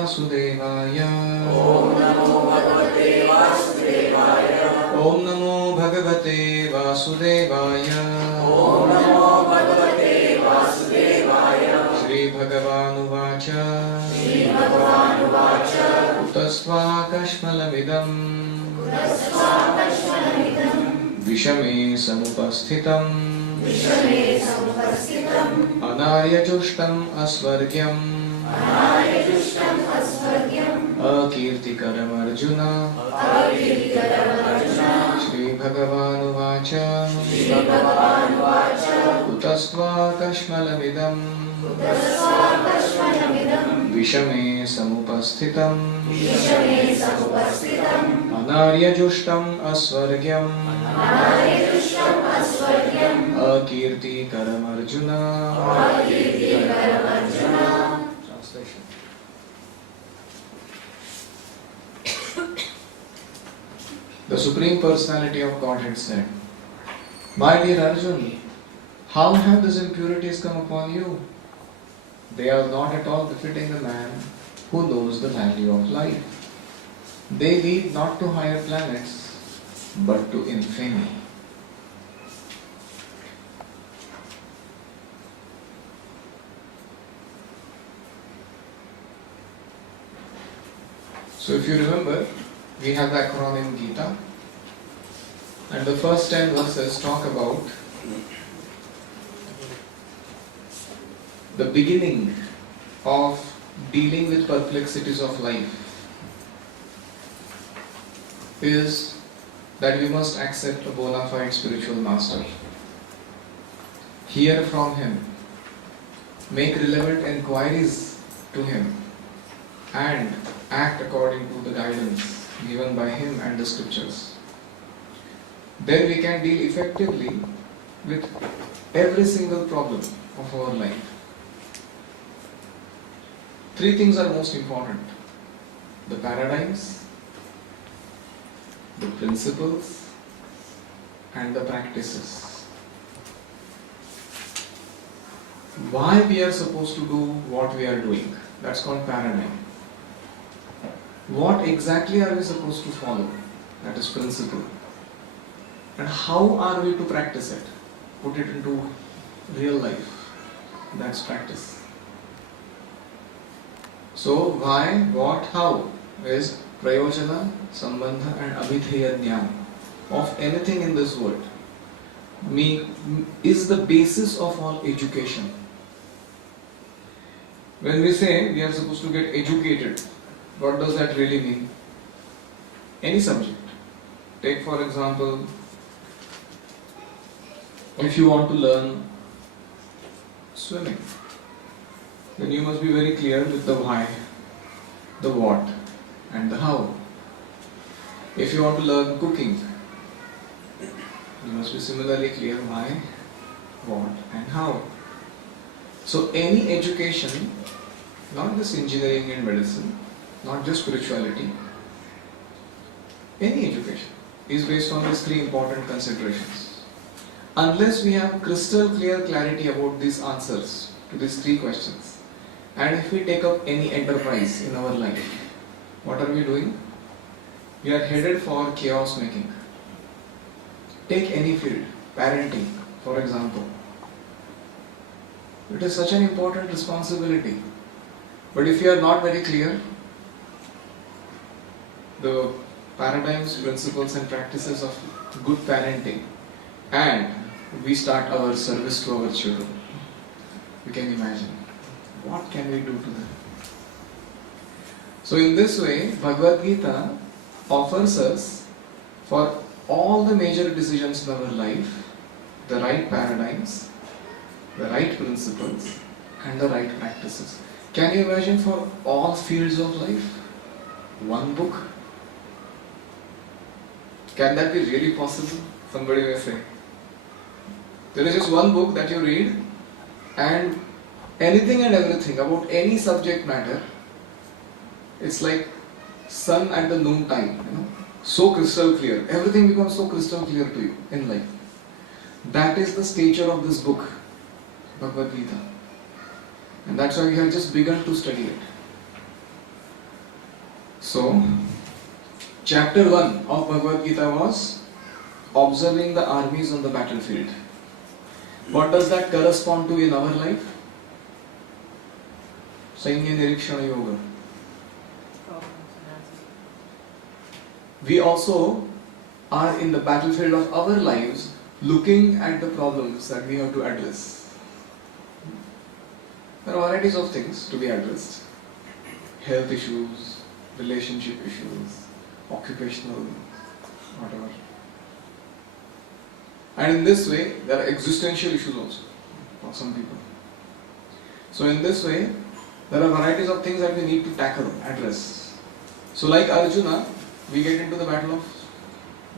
वासुदेवाय। ओम नमो भगवते वासुदेवाय। ओम नमो भगवते वासुदेवाय। ओम नमो भगवते वासुदेवाय। श्री भगवानुवाच। श्री भगवानुवाच। उतस्त्वाकश्मलमिदम् तस्माकश्मलमिदं विषमे समुपस्थितम् विषमे समुपस्थितम् अनार्यजुष्टम् अस्वर्ग्यम् अनार्यजुष्टम् अस्वर्ग्यम् अकीर्तिकरमर्जुन। अकीर्तिकरम् अर्जुन। श्रीभगवानुवाच। श्रीभगवानुवाच। उतस्त्वाकश्मलमिदम् तस्माकश्मलमिदं विषमे समुपस्थितम् विषमे समुपस्थितम् अनार्यजुष्टम् अस्वर्ग्यम् अनार्यजुष्टम् अस्वर्ग्यम् अकीर्तिकरमर्जुन। अकीर्तिकरम् Arjun. Translation. The Supreme Personality of Godhead said, "My dear Arjun, how have these impurities come upon you? They are not at all befitting the man who knows the value of life. They lead not to higher planets, but to infamy." So if you remember, we have the acronym Gita, and the first 10 verses talk about the beginning of dealing with perplexities of life is that we must accept a bona fide spiritual master, hear from him, make relevant inquiries to him, and act according to the guidance given by him and the scriptures. Then we can deal effectively with every single problem of our life. Three things are most important: the paradigms, the principles, and the practices. Why we are supposed to do what we are doing, that's called paradigm. What exactly are we supposed to follow, that is principle. And how are we to practice it, put it into real life, that's practice. So why, what, how is prayojana, sambandha and abhidheya jnana of anything in this world is the basis of all education. When we say we are supposed to get educated, what does that really mean? Any subject. Take for example, if you want to learn swimming, then you must be very clear with the why, the what, and the how. If you want to learn cooking, you must be similarly clear why, what, and how. So any education, not just engineering and medicine, not just spirituality, any education is based on these three important considerations. Unless we have crystal clear clarity about these answers to these three questions, and if we take up any enterprise in our life, what are we doing? We are headed for chaos making. Take any field, parenting for example. It is such an important responsibility. But if you are not very clear, the paradigms, principles and practices of good parenting, and we start our service to our children, you can imagine what can we do to them. So in this way, Bhagavad Gita offers us, for all the major decisions in our life, the right paradigms, the right principles and the right practices. Can you imagine, for all fields of life, one book? Can that be really possible? Somebody may say. There is just one book that you read, and anything and everything about any subject matter, it's like sun at the noon time, so crystal clear. Everything becomes so crystal clear to you in life. That is the stature of this book, Bhagavad Gita. And that's why we have just begun to study it. So, chapter 1 of Bhagavad Gita was observing the armies on the battlefield. What does that correspond to in our life? Sainya Nirikshana Yoga. We also are in the battlefield of our lives looking at the problems that we have to address. There are varieties of things to be addressed. Health issues, relationship issues, occupational, whatever. And in this way, there are existential issues also for some people. So in this way, there are varieties of things that we need to tackle, address. So like Arjuna, we get into the battle of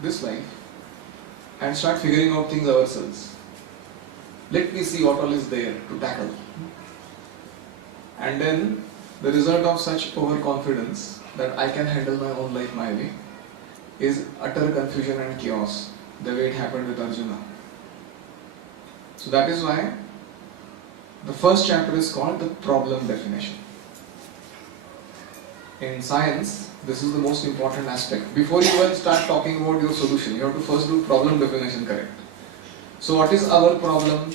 this life and start figuring out things ourselves. Let me see what all is there to tackle. And then the result of such overconfidence that I can handle my own life my way is utter confusion and chaos, the way it happened with Arjuna. So that is why the first chapter is called the problem definition. In science, this is the most important aspect. Before you even start talking about your solution, you have to first do problem definition correct. So what is our problem?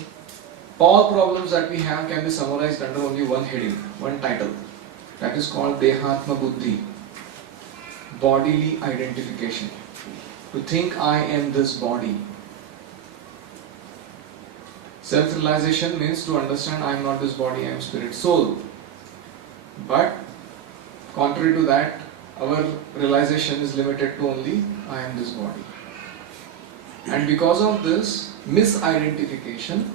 All problems that we have can be summarized under only one heading, one title. That is called Dehatma Buddhi, bodily identification. To think I am this body. Self-realization means to understand I am not this body, I am spirit, soul. But contrary to that, our realization is limited to only I am this body. And because of this misidentification,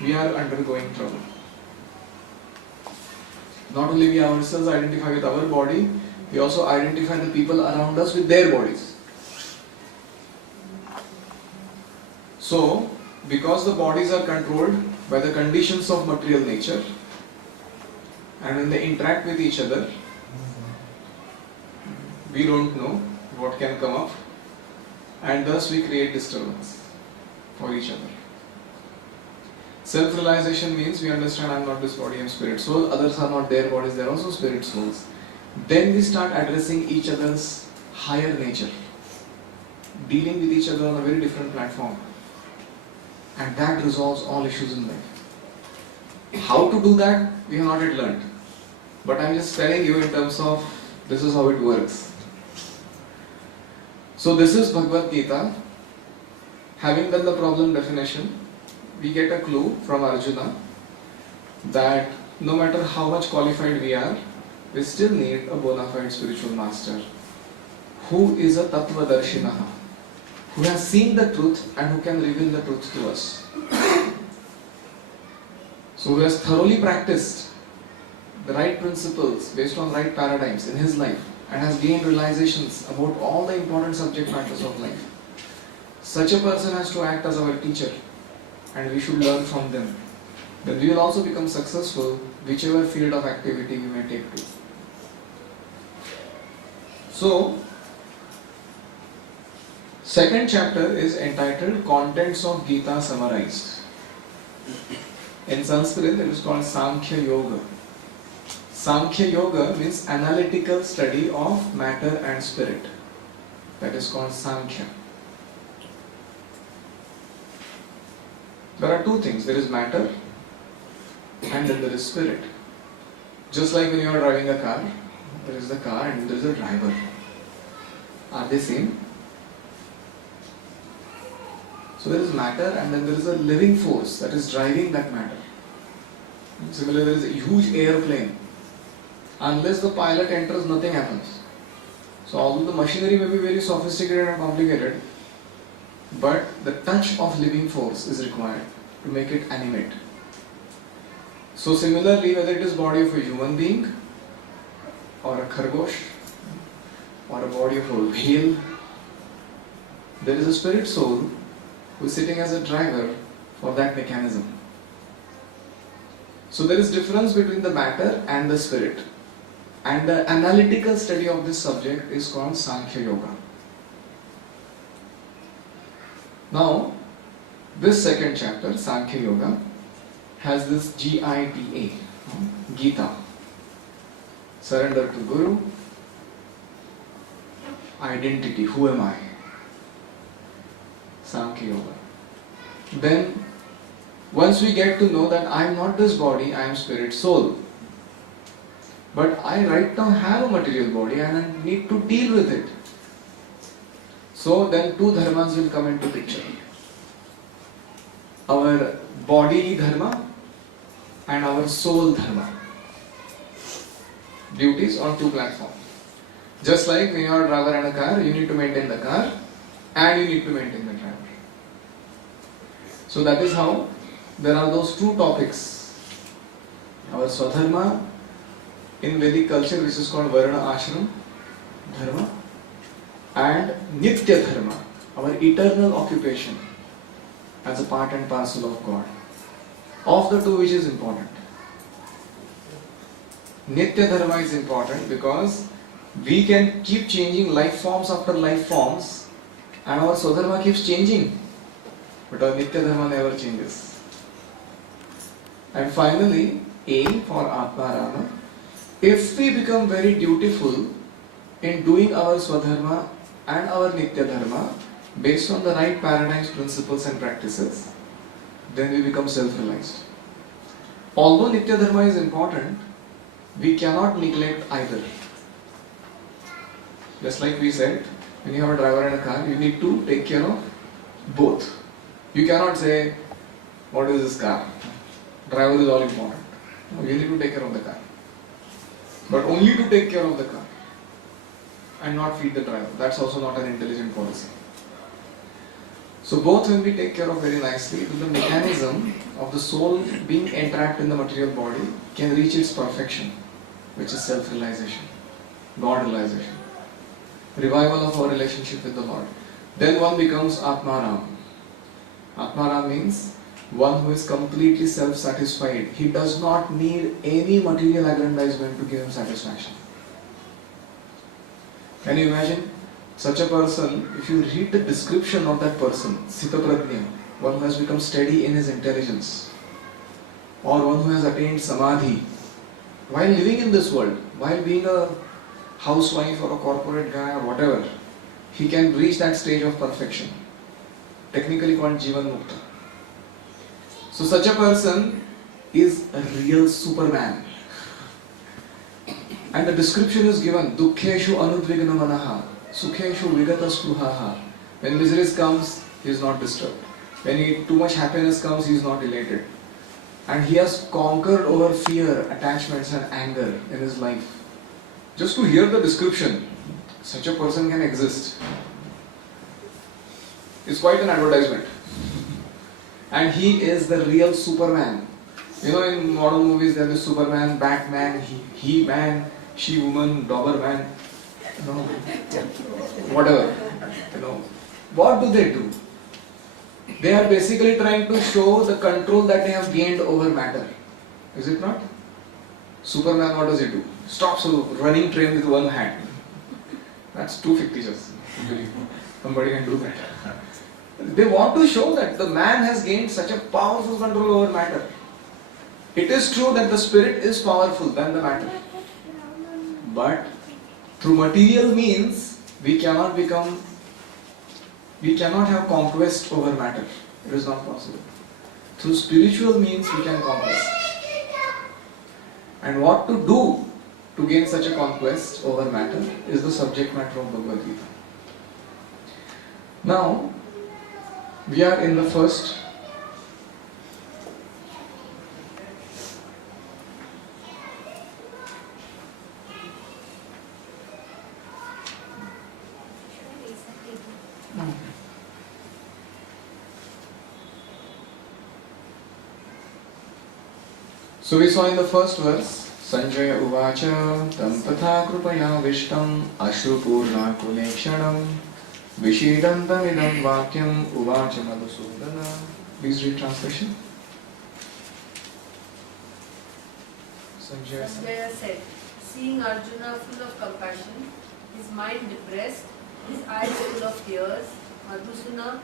we are undergoing trouble. Not only we ourselves identify with our body, we also identify the people around us with their bodies. So, because the bodies are controlled by the conditions of material nature, and when they interact with each other, we don't know what can come up, and thus we create disturbance for each other. Self-realization means we understand I am not this body, I am spirit, soul, others are not their bodies, they are also spirit, souls. Then we start addressing each other's higher nature, dealing with each other on a very different platform. And that resolves all issues in life. How to do that, we have not yet learned. But I am just telling you in terms of this is how it works. So this is Bhagavad Gita. Having done the problem definition, we get a clue from Arjuna that no matter how much qualified we are, we still need a bona fide spiritual master who is a Tattva Darshinaha, who has seen the truth and who can reveal the truth to us. So who has thoroughly practiced the right principles based on right paradigms in his life and has gained realizations about all the important subject matters of life. Such a person has to act as our teacher and we should learn from them. Then we will also become successful whichever field of activity we may take to. So, second chapter is entitled Contents of Gita Summarized. In Sanskrit it is called Sankhya Yoga. Sankhya Yoga means analytical study of matter and spirit. That is called Sankhya. There are two things. There is matter and then there is spirit. Just like when you are driving a car, there is the car and there is a driver. Are they same? So there is matter and then there is a living force that is driving that matter. Similarly, there is a huge airplane. Unless the pilot enters, nothing happens. So although the machinery may be very sophisticated and complicated, but the touch of living force is required to make it animate. So similarly, whether it is body of a human being or a khargosh or a body of a whale, there is a spirit soul who is sitting as a driver for that mechanism. So there is difference between the matter and the spirit. And the analytical study of this subject is called Sankhya Yoga. Now, this second chapter, Sankhya Yoga, has this GITA, Gita. Surrender to Guru, identity. Who am I? Sankhya Yoga. Then, once we get to know that I am not this body, I am spirit, soul. But I right now have a material body and I need to deal with it. So then two dharmas will come into picture. Our bodily dharma and our soul dharma. Duties on two platforms. Just like when you are a driver in a car, you need to maintain the car and you need to maintain the driver. So that is how there are those two topics. Our Swadharma in Vedic culture, which is called Varna Ashram Dharma, and Nitya Dharma, our eternal occupation as a part and parcel of God. Of the two, which is important? Nitya Dharma is important because we can keep changing life forms after life forms and our Swadharma keeps changing. But our Nitya Dharma never changes. And finally, A for Atmarama. If we become very dutiful in doing our Swadharma and our Nitya Dharma based on the right paradigms, principles and practices, then we become self-realized. Although Nitya Dharma is important, we cannot neglect either. Just like we said, when you have a driver and a car, you need to take care of both. You cannot say, what is this car? Driver is all important. No, you need to take care of the car. But only to take care of the car and not feed the driver. That's also not an intelligent policy. So both when we take care of very nicely, the mechanism of the soul being entrapped in the material body can reach its perfection, which is self-realization, God-realization, revival of our relationship with the Lord. Then one becomes Atmaram. Atmaram means one who is completely self-satisfied. He does not need any material aggrandizement to give him satisfaction. Can you imagine such a person? If you read the description of that person, Sitaprajna, one who has become steady in his intelligence, or one who has attained Samadhi, while living in this world, while being a housewife or a corporate guy or whatever, he can reach that stage of perfection, technically called Jivan Mukta. So such a person is a real Superman. And the description is given, Dukkheshu anudvigna manaha, Sukheshu vigata spruhaha. When misery comes, he is not disturbed. When too much happiness comes, he is not elated. And he has conquered over fear, attachments and anger in his life. Just to hear the description, such a person can exist. It's quite an advertisement. And he is the real Superman. You know, in modern movies there is Superman, Batman, He-Man, She-Woman, Doberman, you know, whatever. You know, what do? They are basically trying to show the control that they have gained over matter. Is it not? Superman, what does he do? Stops a running train with one hand. That's too fictitious. Somebody can do that. They want to show that the man has gained such a powerful control over matter. It is true that the spirit is powerful than the matter. But through material means, we cannot have conquest over matter. It is not possible. Through spiritual means, we can conquest. And what to do to gain such a conquest over matter is the subject matter of Bhagavad Gita. Now, we are in the first So we saw in the first verse, Sanjaya Uvacha Tam Tatha Krupaya Vishtam Ashrupurna Kulekshanam Vishidantam Idam Vakyam Uvacha Madhusudana. Please read translation. Sanjaya said, seeing Arjuna full of compassion, his mind depressed, his eyes full of tears, Madhusudana,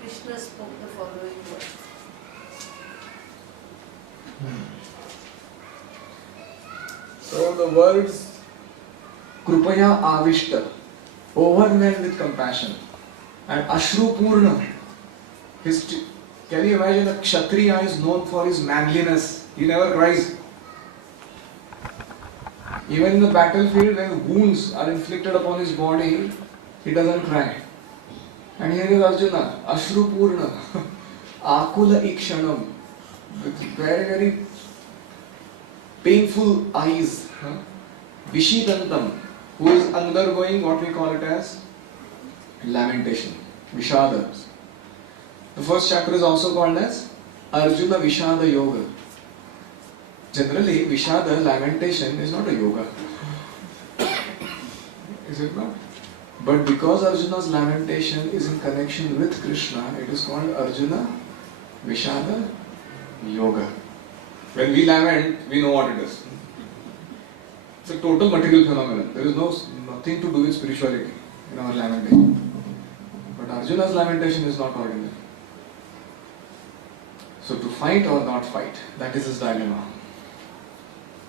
Krishna spoke the following words. So the words Krupaya Avishta, overwhelmed with compassion. And Ashru Purna, can you imagine a Kshatriya is known for his manliness? He never cries. Even in the battlefield, when wounds are inflicted upon his body, he doesn't cry. And here is Arjuna, Ashru Purna, Akula Ikshanam, with very, very painful eyes. Vishitantam, who is undergoing what we call it as lamentation, Vishada. The first chapter is also called as Arjuna Vishada Yoga. Generally, Vishada, lamentation, is not a yoga. Is it not? But because Arjuna's lamentation is in connection with Krishna, it is called Arjuna Vishada Yoga. When we lament, we know what it is. It's a total material phenomenon. There is nothing to do with spirituality in our lamentation. But Arjuna's lamentation is not ordinary. So to fight or not fight, that is his dilemma.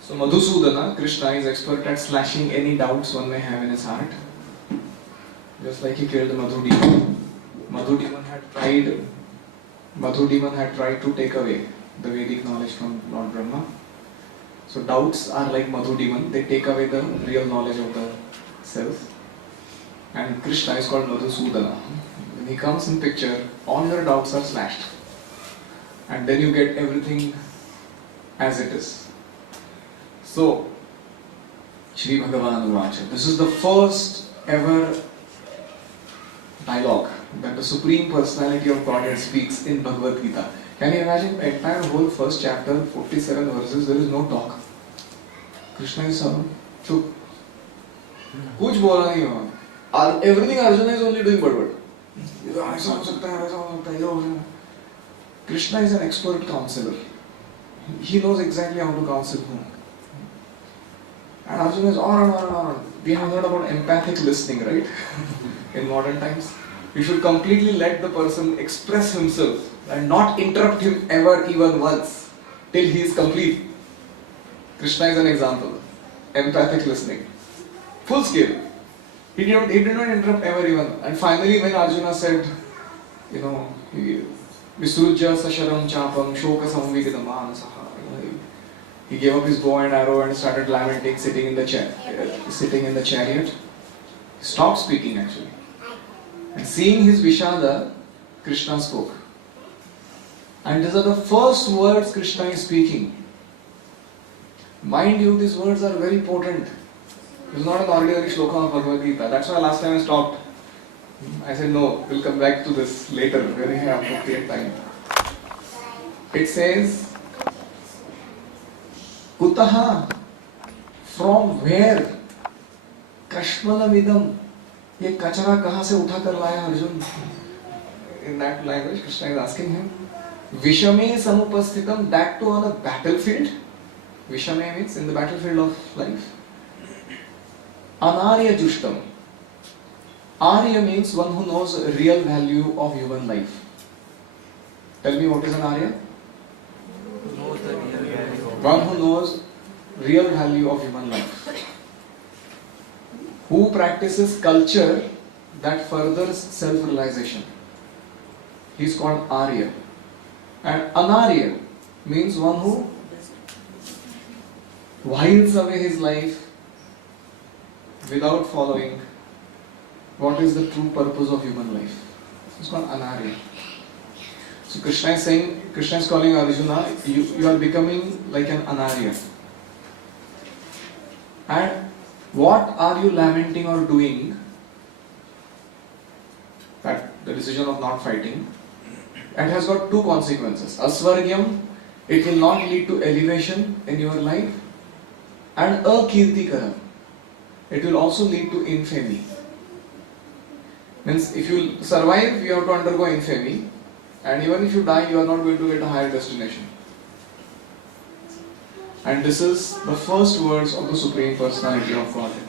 So Madhusudana, Krishna, is expert at slashing any doubts one may have in his heart. Just like he killed the Madhu demon. Madhu demon had tried to take away the Vedic knowledge from Lord Brahma. So doubts are like Madhu demon, they take away the real knowledge of the self. And Krishna is called Madhusudana. When he comes in picture, all your doubts are slashed. And then you get everything as it is. So, Shri Bhagavan Uvacha. This is the first ever dialogue that the Supreme Personality of Godhead speaks in Bhagavad Gita. Can you imagine the entire whole first chapter, 47 verses, there is no talk. Krishna is chup. Kuch bola nahi ho. Everything Arjuna is only doing but. Krishna is an expert counselor. He knows exactly how to counsel whom. And Arjuna is on and on and on. We have heard about empathic listening, right? In modern times. You should completely let the person express himself and not interrupt him ever, even once, till he is complete. Krishna is an example. Empathic listening. Full scale. He did not interrupt ever, even. And finally, when Arjuna said, Visrujya Sasharam Chapam Shoka Samvigadam Manasaha. He gave up his bow and arrow and started lamenting, sitting in the chariot. He stopped speaking actually. And seeing his Vishada, Krishna spoke. And these are the first words Krishna is speaking. Mind you, these words are very potent. It's not an ordinary shloka of Bhagavad Gita. That's why last time I stopped. I said no, we'll come back to this later when we have appropriate time. It says, Kutaha, from where? Kashmalamidam, ye kachara kahan se utha kar laya Arjun? In that language, Krishna is asking him. Vishame samupasthitam, that too on a battlefield. Vishame means in the battlefield of life. Anarya Jushtam. Arya means one who knows the real value of human life. Tell me what is an Arya? One who knows real value of human life. Who practices culture that furthers self-realization. He is called Arya. And Anarya means one who whiles away his life without following what is the true purpose of human life. It's called Anarya. So Krishna is calling Arjuna, you are becoming like an Anarya. And what are you lamenting or doing? That the decision of not fighting. It has got two consequences. Asvargyam, it will not lead to elevation in your life. And akirtikaram, it will also lead to infamy. Means if you survive, you have to undergo infamy. And even if you die, you are not going to get a higher destination. And this is the first words of the Supreme Personality of Godhead.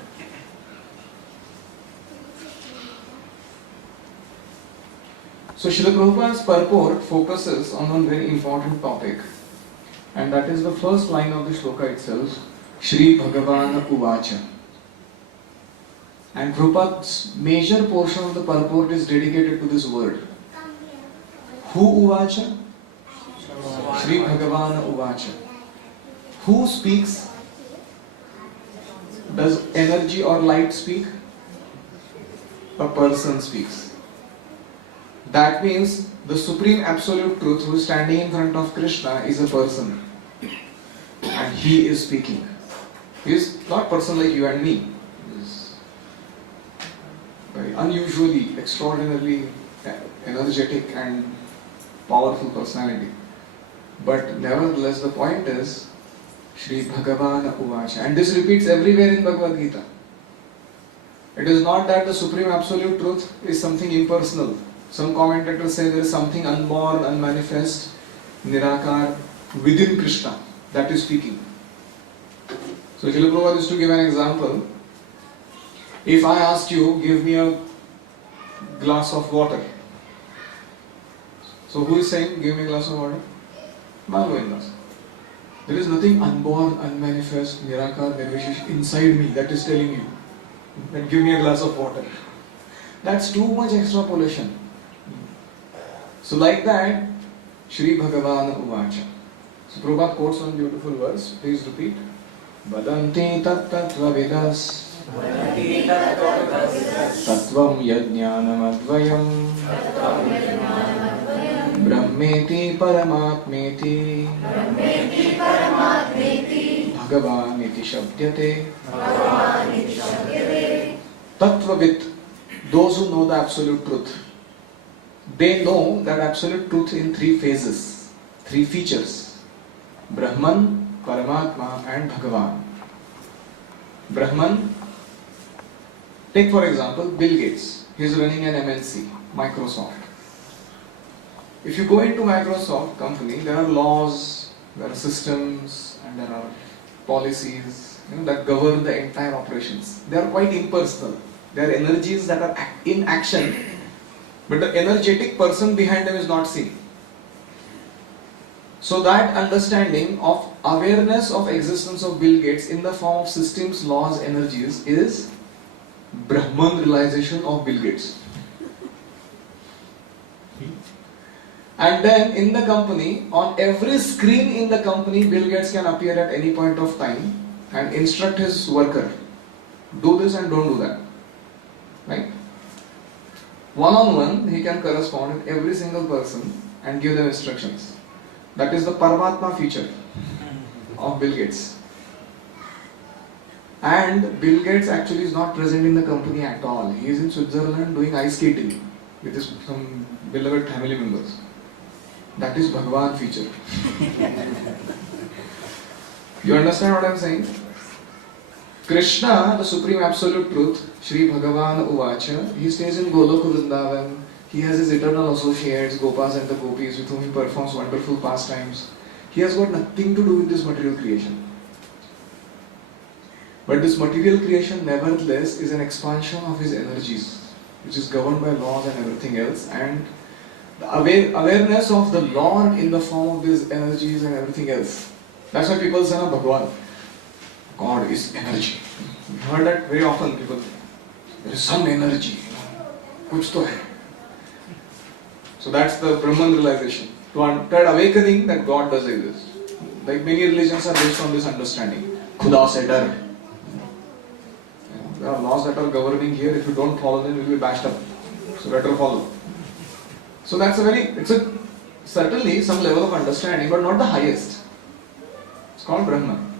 So Srila Prabhupada's purport focuses on one very important topic. And that is the first line of the shloka itself. Shri Bhagavan Uvacha. And Prabhupada's major portion of the purport is dedicated to this word. Who uvacha? Sri Bhagavana uvacha. Who speaks? Does energy or light speak? A person speaks. That means the supreme absolute truth who is standing in front of Krishna is a person. And he is speaking. He is not a person like you and me. He is very unusually, extraordinarily energetic and powerful personality. But nevertheless, the point is Shri Bhagavana Uvacha. And this repeats everywhere in Bhagavad Gita. It is not that the supreme absolute truth is something impersonal. Some commentators say there is something unborn, unmanifest, Nirakar within Krishna that is speaking. So Srila Prabhupada used to give an example. If I asked you, give me a glass of water. So who is saying, give me a glass of water? Bhagavatas. There is nothing unborn, unmanifest, Nirakar, Nirvishesh inside me that is telling you that give me a glass of water. That's too much extrapolation. So like that, Shri Bhagavana Uvacha. So Prabhupada quotes one beautiful verse. Please repeat. Vadanti tat tattva vidas tattvam yajnanam advayam brahmeti paramatmeti bhagavan iti shabdyate. Tattvavit, those who know the absolute truth, they know that absolute truth in three phases, three features: Brahman, Paramatma and Bhagavan. Brahman, take for example Bill Gates. He is running an MNC, Microsoft. If you go into Microsoft company, there are laws, there are systems and there are policies that govern the entire operations. They are quite impersonal. They are energies that are in action, but the energetic person behind them is not seen. So that understanding of awareness of existence of Bill Gates in the form of systems, laws, energies is Brahman realization of Bill Gates. And then in the company, on every screen in the company, Bill Gates can appear at any point of time and instruct his worker, do this and don't do that. Right? One-on-one, he can correspond with every single person and give them instructions. That is the Paramatma feature of Bill Gates. And Bill Gates actually is not present in the company at all. He is in Switzerland doing ice skating with his some beloved family members. That is Bhagavan feature. You understand what I am saying? Krishna, the supreme absolute truth, Shri Bhagavan Uvacha, he stays in Goloka Vrindavan. He has his eternal associates, Gopas and the Gopis, with whom he performs wonderful pastimes. He has got nothing to do with this material creation. But this material creation, nevertheless, is an expansion of his energies, which is governed by laws and everything else. And the awareness of the Lord in the form of these energies and everything else. That's why people say, Bhagavan, God is energy. You heard that very often, people say, there is some energy, kuch to hai. So that's the Brahman realization. That awakening that God does exist. Like many religions are based on this understanding. Khuda se dar. There are laws that are governing here. If you don't follow them, you will be bashed up. So better follow. So that's certainly some level of understanding, but not the highest. It's called Brahman.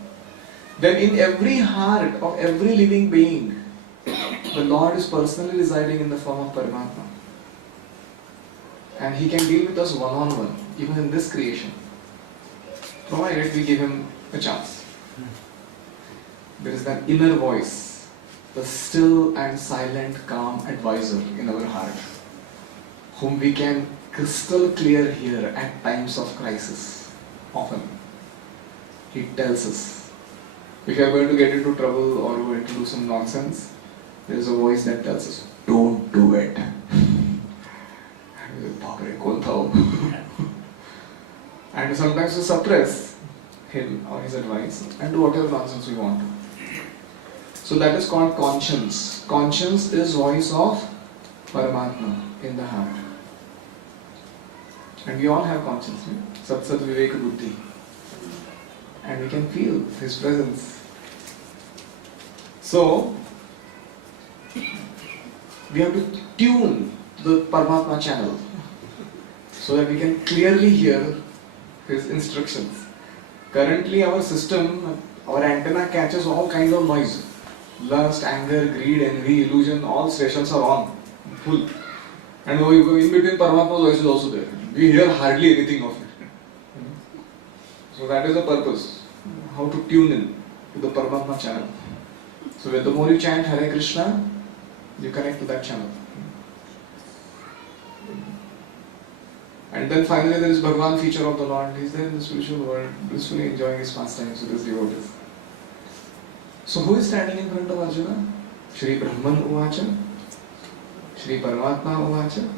Then in every heart of every living being, the Lord is personally residing in the form of Paramatma. And He can deal with us one-on-one, even in this creation, provided we give Him a chance. There is that inner voice, the still and silent, calm advisor in our heart, whom we can crystal clear hear at times of crisis. Often, He tells us, if you are going to get into trouble or you are going to do some nonsense, there is a voice that tells us, don't do it. And sometimes we suppress him or his advice and do whatever nonsense we want. So So that is called conscience. Conscience is voice of Paramatma in the heart. And we all have conscience, right? Sat Sat Vivek Buddhi. And we can feel His presence. So, we have to tune the Paramatma channel so that we can clearly hear His instructions. Currently our system, our antenna catches all kinds of noise. Lust, anger, greed, envy, illusion, all stations are on, full. And in between Paramatma's voice is also there. We hear hardly anything of it. So that is the purpose. How to tune in to the Paramatma channel. So the more you chant Hare Krishna, you connect to that channel. And then finally there is Bhagavan, feature of the Lord. He is there in the spiritual world, blissfully enjoying his pastimes with his devotees. So who is standing in front of Arjuna? Shri Brahman Uvacha, Shri Paramatma Uvacha,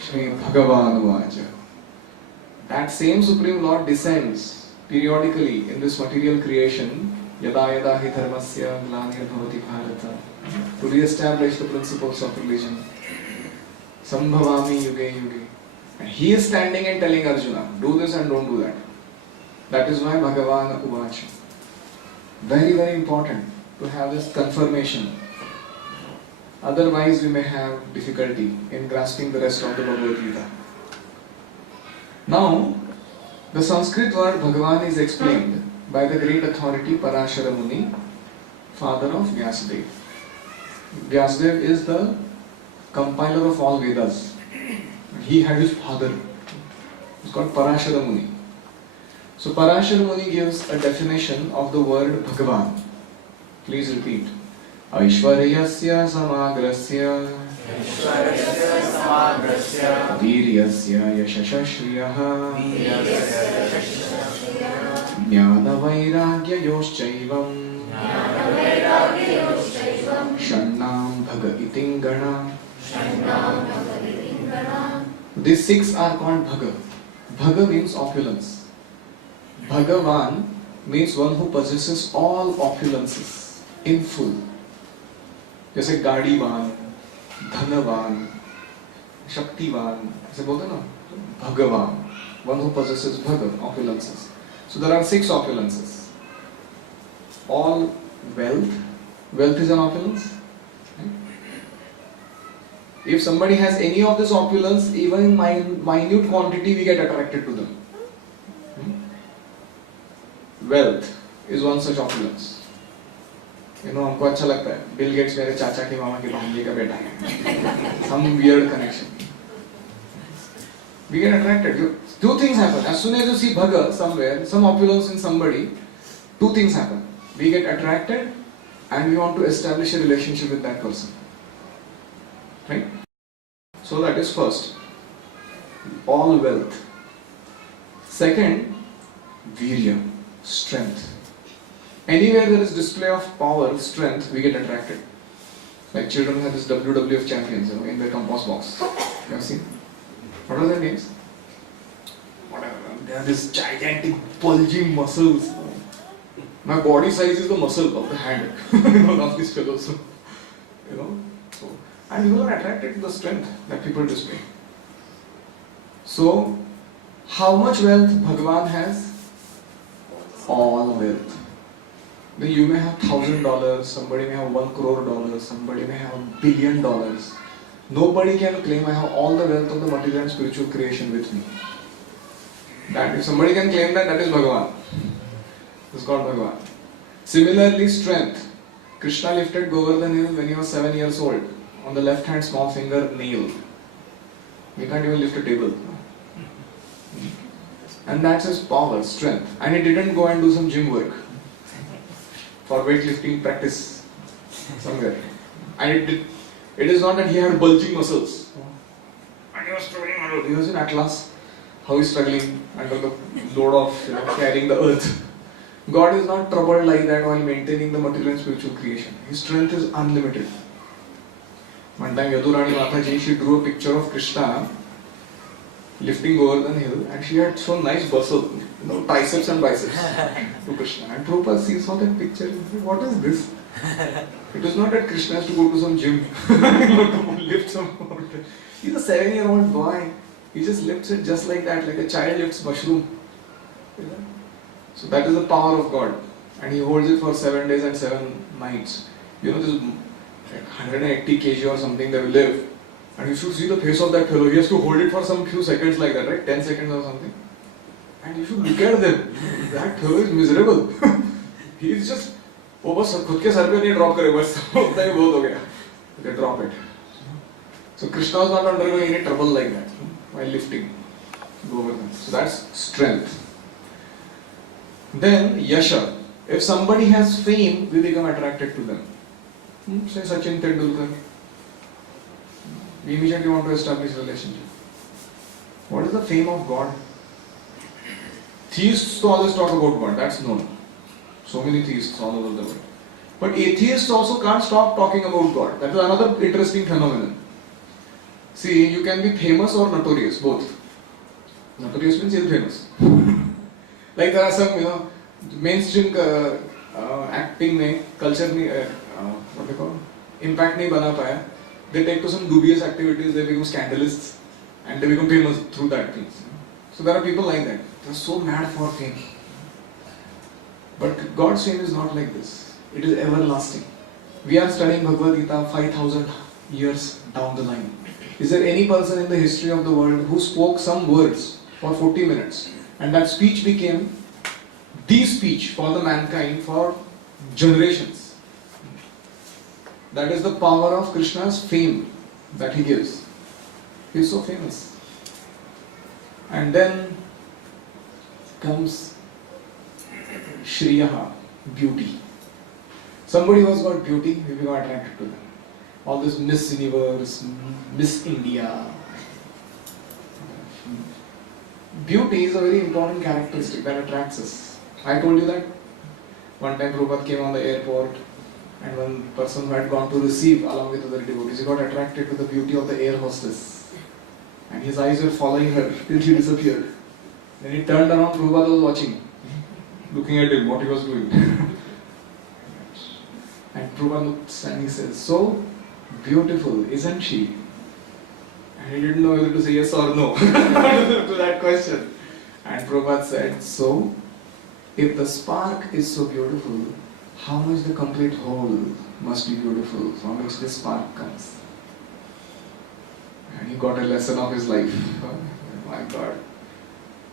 Shri Bhagavan Uvacha. That same Supreme Lord descends periodically in this material creation, Yada Yada Hi Dharmasya Glanir Bhavati Bharata, to re-establish the principles of religion. Sambhavami Yuge Yuge. And he is standing and telling Arjuna, do this and don't do that. That is why Bhagavan Uvacha. Very, very important to have this confirmation. Otherwise we may have difficulty in grasping the rest of the Bhagavad Gita. Now, the Sanskrit word Bhagavan is explained by the great authority Parashara Muni, father of Vyasadeva. Vyasadeva is the compiler of all Vedas. He had his father. It's called Parashara Muni. So Parashara Muni gives a definition of the word Bhagavan. Please repeat. Aishwaryasya samagrasya Viryasya yashashashriyaha Jnana vairagya yoshchaivam Shannam bhaga itingana. These six are called Bhaga. Bhaga means opulence. Bhagavan means one who possesses all opulences in full. जैसे गाड़ीवान, धनवान, शक्तिवान, ऐसे बोलते ना, भगवान, one who possesses bhaga, opulences. So there are six opulences. All wealth. Wealth is an opulence. If somebody has any of this opulence, even in minute quantity, we get attracted to them. Wealth is one such opulence. हमको अच्छा लगता है Bill Gates मेरे चाचा के मामा के भांजे का बेटा है. Some weird connection. We get attracted. Two things happen. As soon as you see bhaga somewhere, some opulence in somebody, two things happen. We get attracted and we want to establish a relationship with that person. Right? So that is first. All wealth. Second, virya, strength. Anywhere there is display of power, strength, we get attracted. Like children have this WWF champions, in their compost box. You have seen? What are their names? Whatever. They have this gigantic bulging muscles. My body size is the muscle of the hand. Of these fellows. So, and people are attracted to the strength that people display. So, how much wealth Bhagavan has? All wealth. Then you may have $1,000, somebody may have $1 crore, somebody may have $1 billion. Nobody can claim I have all the wealth of the material and spiritual creation with me. That if somebody can claim that, that is Bhagavan. This is called Bhagavan. Similarly, strength. Krishna lifted Govardhan hill when he was 7 years old. On the left hand small finger nail. We can't even lift a table. And that's his power, strength. And he didn't go and do some gym work for weightlifting practice somewhere. And it is not that he had bulging muscles. And he was struggling around. He was in Atlas. How he is struggling under the load of carrying the earth. God is not troubled like that while maintaining the material and spiritual creation. His strength is unlimited. One time Yadurani Mataji, she drew a picture of Krishna lifting Govardhan hill and she had so nice muscle. triceps and biceps to Krishna. And Prabhupada sees all that picture and says, what is this? It is not that Krishna has to go to some gym to lift some mountain. He's a 7-year-old boy. He just lifts it just like that, like a child lifts mushroom. So that is the power of God. And he holds it for 7 days and 7 nights. This like 180 kg or something they will live. And you should see the face of that fellow. He has to hold it for some few seconds like that, right? 10 seconds or something. And you should look at them. That fellow is miserable. He is just, वो बस खुद के sir पे नहीं drop करे बस उतना ही बहुत हो गया. They drop it. So Krishna was not undergoing any trouble like that while lifting Govardhan. So that's strength. Then yasha. If somebody has fame, we become attracted to them. Say Sachin Tendulkar. We immediately want to establish relationship. What is the fame of God? Theists always talk about God, that's known. So many theists all over the world. But atheists also can't stop talking about God. That is another interesting phenomenon. See, you can be famous or notorious, both. Notorious means ill-famous. Like there are some, mainstream acting में, culture में, what they call, impact नहीं बना पाया. They take to some dubious activities, they become scandalists, and they become famous through that things. So there are people like that. They are so mad for fame. But God's fame is not like this. It is everlasting. We are studying Bhagavad Gita 5,000 years down the line. Is there any person in the history of the world who spoke some words for 40 minutes and that speech became the speech for the mankind for generations? That is the power of Krishna's fame that he gives. He is so famous. And then comes Shriyaha, beauty. Somebody who has got beauty, we become attracted to them. All this Miss Universe, Miss India. Beauty is a very important characteristic that attracts us. I told you that one time Prabhupada came on the airport and one person who had gone to receive along with other devotees, he got attracted to the beauty of the air hostess. And his eyes were following her till she disappeared. Then he turned around, Prabhupada was watching, looking at him, what he was doing. And Prabhupada looks and he says, so beautiful, isn't she? And he didn't know whether to say yes or no to that question. And Prabhupada said, so, if the spark is so beautiful, how much the complete whole must be beautiful from which this spark comes? And he got a lesson of his life. Oh my God.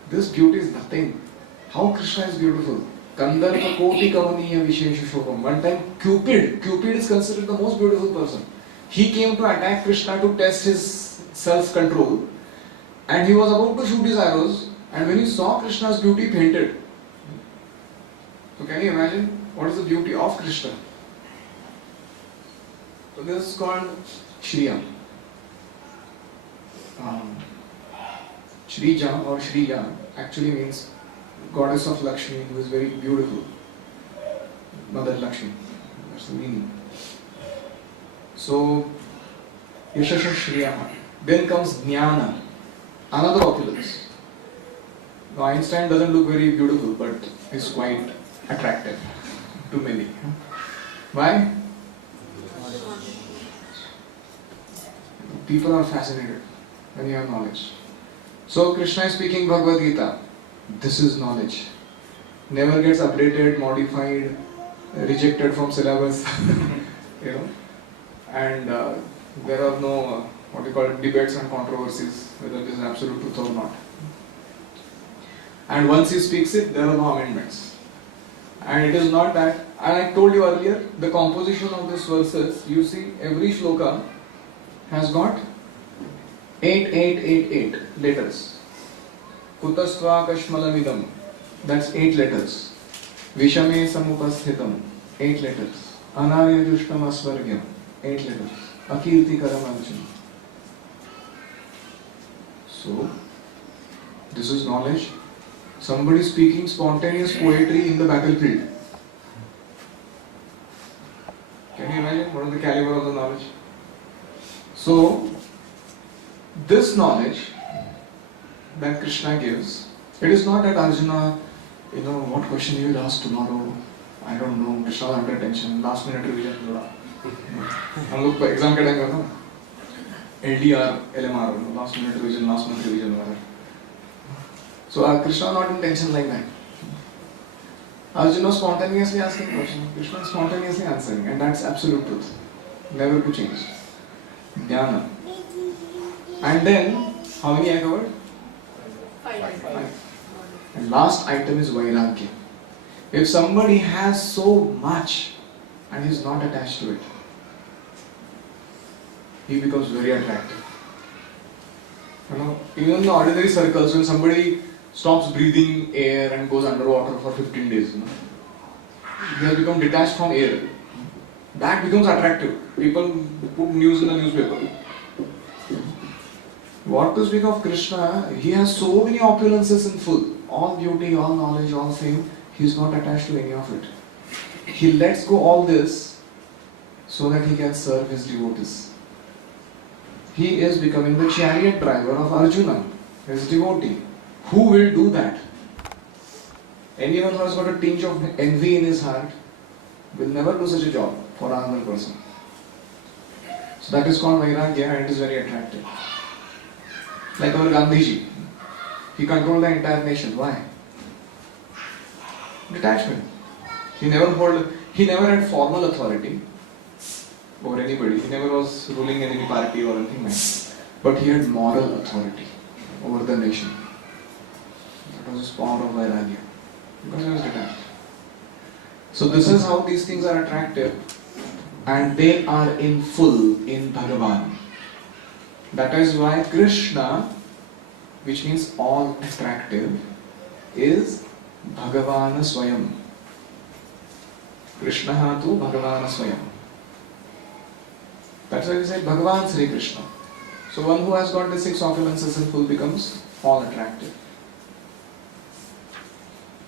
This beauty is nothing. How Krishna is beautiful. Kandarpa koti kavaniya vishesha shobham. One time Cupid is considered the most beautiful person. He came to attack Krishna to test his self-control. And he was about to shoot his arrows. And when he saw Krishna's beauty, he fainted. So can you imagine what is the beauty of Krishna? So this is called Shriya. Shrija or Shriya actually means goddess of Lakshmi, who is very beautiful. Mother Lakshmi. That's the meaning. So, Yashasha Shriya. Then comes Jnana, another opulence. Now, Einstein doesn't look very beautiful, but is quite attractive to many. Why? People are fascinated when you have knowledge. So Krishna is speaking Bhagavad Gita. This is knowledge. Never gets updated, modified, rejected from syllabus. And there are no debates and controversies whether this is absolute truth or not. And once he speaks it, there are no amendments. And it is not that, and I told you earlier, the composition of these verses, you see every shloka has got 8 letters. Kutastva kashmalamidam, that's 8 letters. Vishame samupasthitam, 8 letters. Anaryajushtam asvargyam, 8 letters. Akirti karamancham. So, this is knowledge. Somebody speaking spontaneous poetry in the battlefield. Can you imagine what is the caliber of the knowledge? So, this knowledge that Krishna gives It is not that Arjuna, what question you will ask tomorrow, I don't know, Krishna was under tension, last minute revision थोड़ा. हम लोग exam के time करते हैं LDR, LMR, last minute revision वगैरह. So Krishna not in tension like that. Arjuna spontaneously asking question, Krishna spontaneously answering, and that's absolute truth, never to change. Dhyana. And then, how many I covered? 5. And last item is Vairagya. If somebody has so much and he is not attached to it, he becomes very attractive. Even in the ordinary circles, when somebody stops breathing air and goes underwater for 15 days, he has become detached from air. That becomes attractive. People put news in the newspaper. What to speak of Krishna? He has so many opulences in full. All beauty, all knowledge, all fame. He is not attached to any of it. He lets go all this so that he can serve his devotees. He is becoming the chariot driver of Arjuna, his devotee. Who will do that? Anyone who has got a tinge of envy in his heart will never do such a job for another person. So that is called Vairagya, and it is very attractive. Like our Gandhiji, he controlled the entire nation. Why? Detachment. He never had formal authority over anybody. He never was ruling in any party or anything like that. But he had moral authority over the nation. That was his power of Vairagya. Because he was detached. So this is how these things are attractive, and they are in full in Bhagavan. That is why Krishna, which means all attractive, is Bhagavana Swayam. Krishna tu Bhagavana Swayam. That's why we say Bhagavan Sri Krishna. So one who has got the 6 opulences in full becomes all attractive.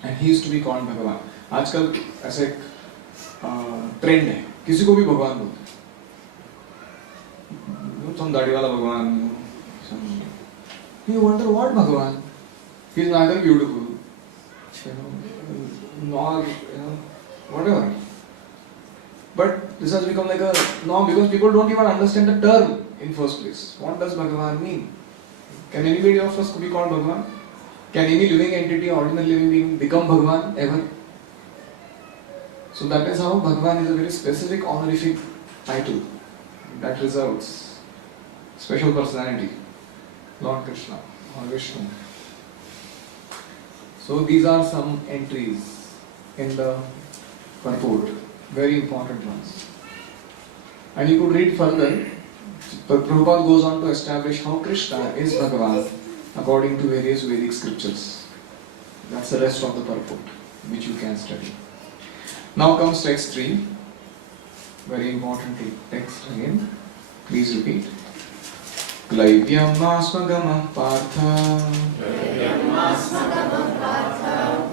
And he is to be called Bhagavan. आजकल ऐसे trend है, किसी को भी भगवान बोलते हैं. Some दाढ़ी वाला भगवान. You wonder what Bhagavan? He is neither beautiful, nor whatever. But this has become like a norm because people don't even understand the term in first place. What does Bhagavan mean? Can anybody of us be called Bhagavan? Can any living entity, ordinary living being, become Bhagavan ever? So that is how Bhagavan is a very specific honorific title that reserves special personality, Lord Krishna or Vishnu. So these are some entries in the purport, very important ones. And you could read further. Prabhupada goes on to establish how Krishna is Bhagavan according to various Vedic scriptures. That's the rest of the purport, which you can study. Now comes text 3. Very important text again. Please repeat. Klaivyam asmagamah partha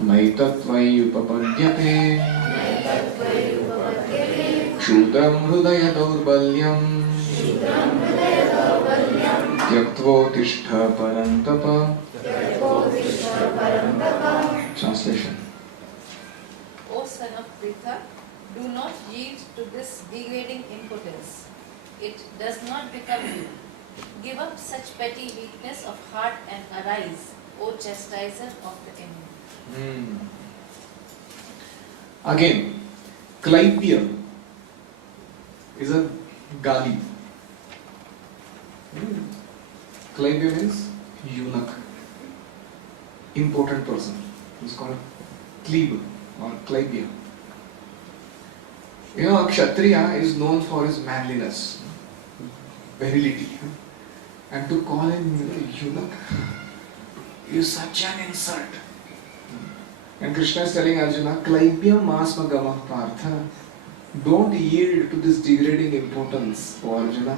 Naitattvai upapadyate Shudram hrudaya daurbalyam Tyaktvotishtha parantapa. Translation. O son of Pritha, do not yield to this degrading impotence. It does not become you. Give up such petty weakness of heart and arise, O chastiser of the enemy. Again, Klaipya is a gali. Klaipya means eunuch, important person. It's called Klib or Klaipya. A Kshatriya is known for his manliness, virility. And to call him eunuch is such an insult. And Krishna is telling Arjuna, Klaipya masmagamah partha. Don't yield to this degrading importance, O Arjuna.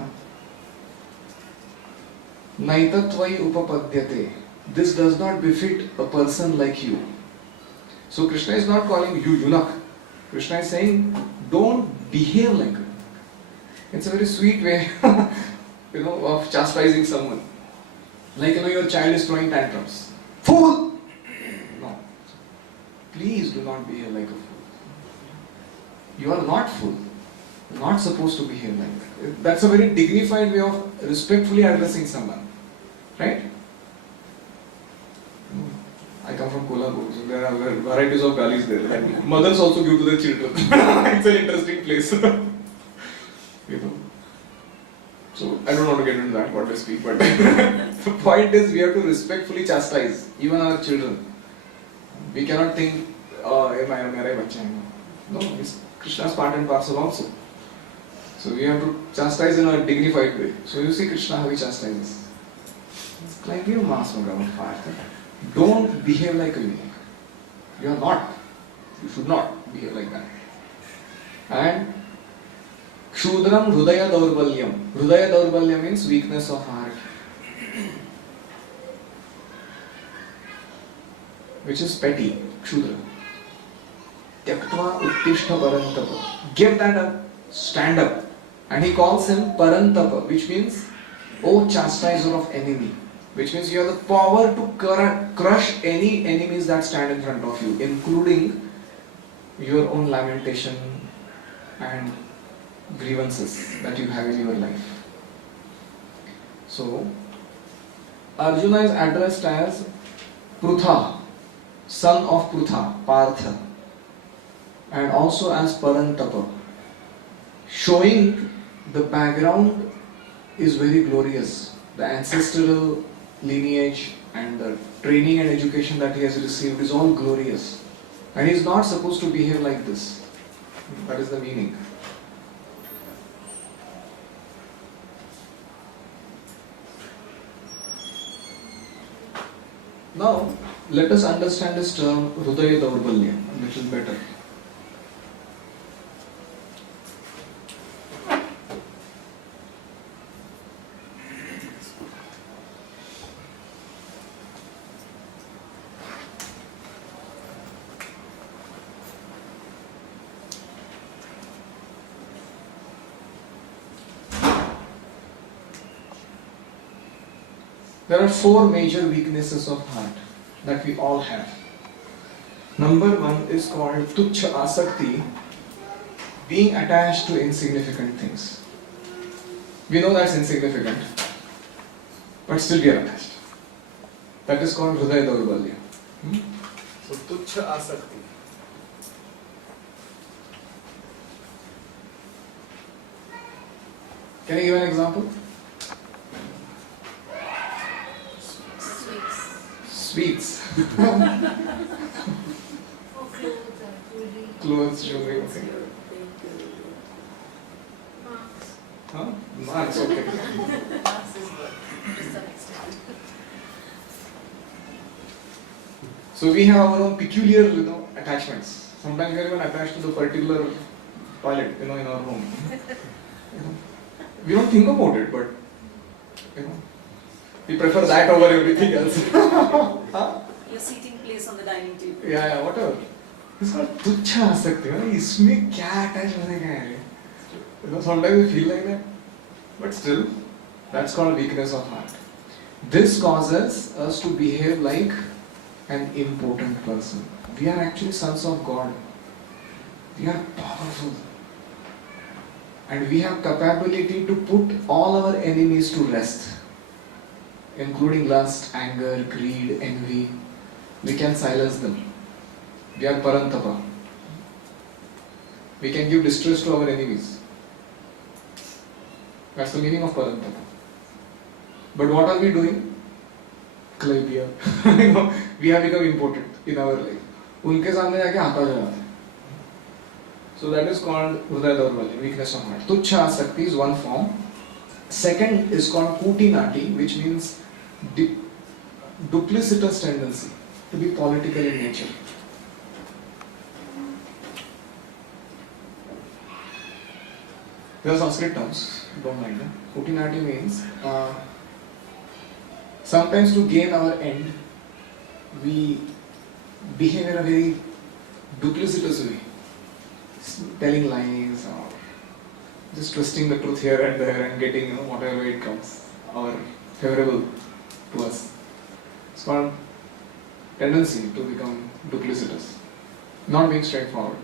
Naitattvai upapadyate. This does not befit a person like you. So Krishna is not calling you eunuch. Krishna is saying, don't behave like that. It's a very sweet way, of chastising someone. Like, your child is throwing tantrums. Fool! please do not behave like a fool. You are not fool. You're not supposed to behave like that. That's a very dignified way of respectfully addressing someone. Right? I come from Kolhapur, so there are varieties of galis there. Like mothers also give to their children. It's an interesting place. You know. So I don't want to get into that, what I speak, but the point is we have to respectfully chastise even our children. We cannot think, oh, hey, mera bacha hai. No, it's Krishna's part and parcel also. So we have to chastise in a dignified way. So you see Krishna how he chastises. It's like you mass fire. Don't behave like a eunuch. You are not. You should not behave like that. And Kshudram Hrudaya Daurbalyam. Hrudaya Daurbalyam means weakness of heart. Which is petty. Kshudra. Tyaktva Uttishta Parantapa. Give that up. Stand up. And he calls him Parantapa, which means, oh chastiser of enemy. Which means you have the power to crush any enemies that stand in front of you, including your own lamentation and grievances that you have in your life. So, Arjuna is addressed as Prutha, son of Prutha, Partha, and also as Parantapa, showing the background is very glorious. The ancestral lineage and the training and education that he has received is all glorious. And he is not supposed to behave like this. That is the meaning. Now, let us understand this term Hrudaya Daurbalya a little better. There are four major weaknesses of heart that we all have. Number one is called Tuchha Asakti, being attached to insignificant things. We know that's insignificant, but still we are attached. That is called Hrudaya Daurbalya. So Tuchha Asakti. Can you give an example? Sweets. Clothes, jewelry, okay. Huh? Marks, okay. Marks is good to some extent. So we have our own peculiar, attachments. Sometimes we are even attached to the particular toilet, in our home. We don't think about it, but we prefer that over everything else. Huh? Your seating place on the dining table. Yeah, whatever. It's called Tuchha Asakti. इसमें क्या attach होने का है? Sometimes we feel like that, but still, that's called weakness of heart. This causes us to behave like an important person. We are actually sons of God. We are powerful. And we have capability to put all our enemies to rest, including lust, anger, greed, envy. We can silence them. We are Parantapa. We can give distress to our enemies. That's the meaning of Parantapa. But what are we doing? Klebia. We have become important in our life. उनके सामने जाके हाथा जाते हैं. So that is called Hrudaya Daurbalya, weakness of heart. Tuchha Asakti is one form. Second is called Kutinati, which means duplicitous tendency to be political in nature. There are Sanskrit terms, don't mind them. Kutinati means sometimes to gain our end, we behave in a very duplicitous way, telling lies or just twisting the truth here and there and getting whatever way it comes or favorable to us. It's called tendency to become duplicitous. not being straightforward